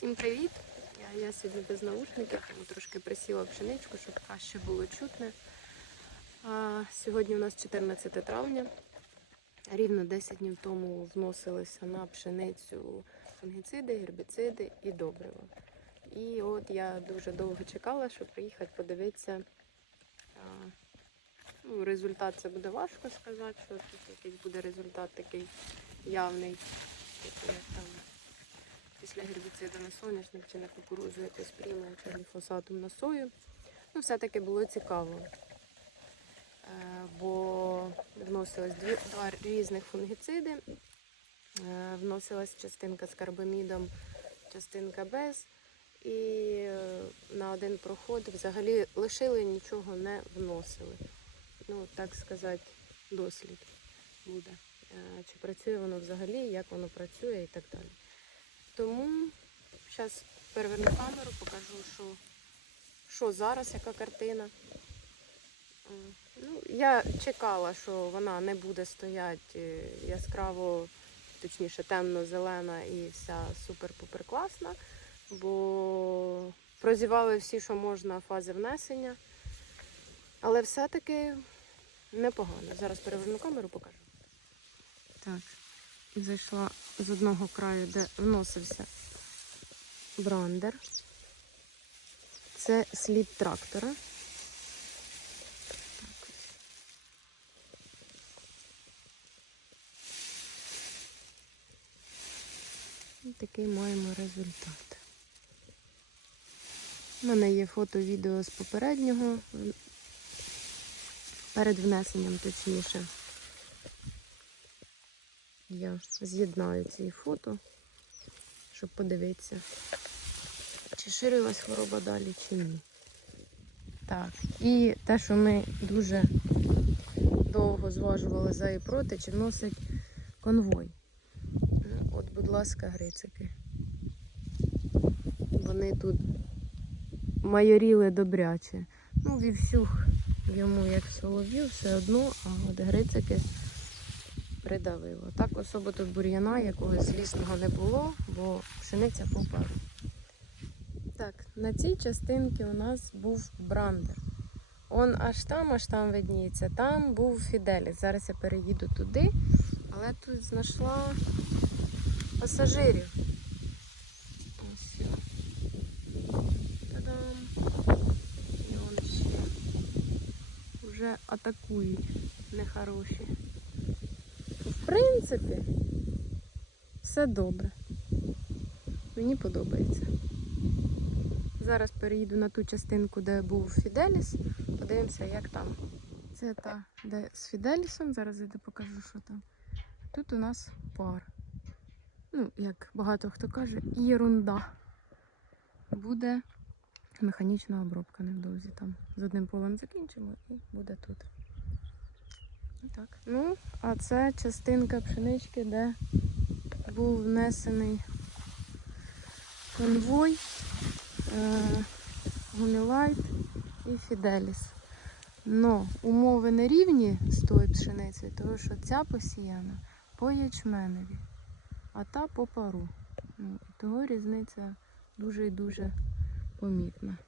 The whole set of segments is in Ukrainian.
Всім привіт! Я, я сьогодні без наушників, тому трошки присіла пшеничку, щоб краще було чутне. А, сьогодні у нас 14 травня. Рівно 10 днів тому вносилися на пшеницю фунгіциди, гербіциди і добрива. І от я дуже довго чекала, щоб приїхати подивитися. А, ну, результат це буде важко сказати, що тут якийсь буде результат такий явний. Як там після гербіциду на соняшник чи на кукурудзу якось приймемо чи гліфосатом на сою. Ну, все-таки було цікаво. Е, Бо вносилось два різних фунгіциди. Е, Вносилась частинка з карбамідом, частинка без. І на один проход взагалі лишили, нічого не вносили. Ну, так сказати, дослід буде. Е, Чи працює воно взагалі, як воно працює і так далі. Тому зараз переверну камеру, покажу, що, що зараз, яка картина. Ну, я чекала, що вона не буде стояти е, яскраво, точніше, темно-зелена і вся супер-пупер класна, бо прозівали всі, що можна фази внесення. Але все-таки непогано. Зараз переверну камеру, покажу. Так, зайшла з одного краю, де вносився брандер. Це слід трактора. Такий маємо результат. У мене є фото-відео з попереднього, перед внесенням точніше. Я з'єднаю ці фото, щоб подивитися, чи ширилась хвороба далі, чи ні. Так, і те, що ми дуже довго зважували за і проти, чи вносить конвой. От, будь ласка, грицики. Вони тут майоріли добряче. Ну, вівсюх йому як солов'ю, все одно, а от грицики придавило. Так особо тут бур'яна якогось лісного не було, бо пшениця попала. Так, на цій частинці у нас був брандер. Он аж там, аж там видніється. Там був Фіделіс. Зараз я переїду туди, але тут знайшла пасажирів. Ось. І он ще. Вже атакують нехороші. Принципі, все добре. Мені подобається. Зараз переїду на ту частинку, де був Фіделіс. Подивимося, як там. Це та, де з Фіделісом. Зараз я покажу, що там. Тут у нас пар. Ну, як багато хто каже, єрунда. Буде механічна обробка невдовзі. Там з одним полем закінчимо і буде тут. Так. Ну, а це частинка пшенички, де був внесений конвой, е, гумілайт і Фіделіс. Но умови не рівні з тою пшеницею, тому що ця посіяна по ячменеві, а та по пару. Ну, того різниця дуже і дуже помітна.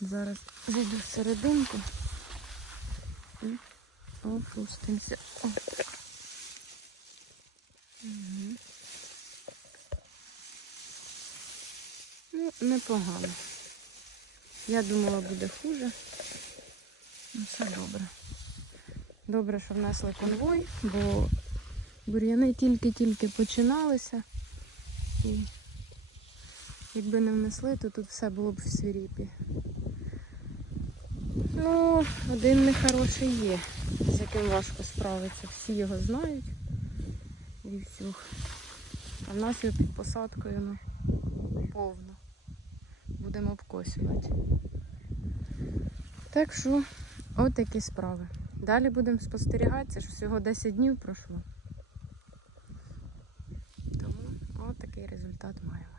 Зараз зайду в серединку опустимося. Ну, непогано. Я думала, буде хуже. Ну, все добре. Добре, що внесли конвой, бо бур'яни тільки-тільки починалися. І якби не внесли, то тут все було б в свіріпі. Ну, один нехороший є, з яким важко справитися. Всі його знають. Вівцюх. А в нас його під посадкою ну, повно. Будемо обкосювати. Так що, отакі справи. Далі будемо спостерігатися, що всього 10 днів пройшло. Тому отакий результат маємо.